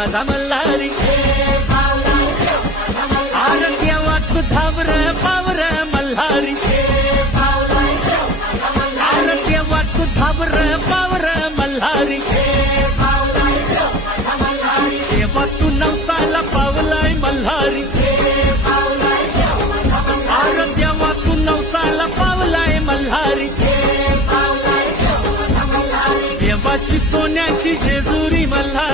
माझा मल्हारी आर देवा तू driver power Malhari R देवा तू धावर पावर मल्हारी देवा तू नवसाला पावलाय मल्हारी आर देवा तू नवसाला पावलाय मल्हारी देवाची सोन्याची जेजुरी मल्हारी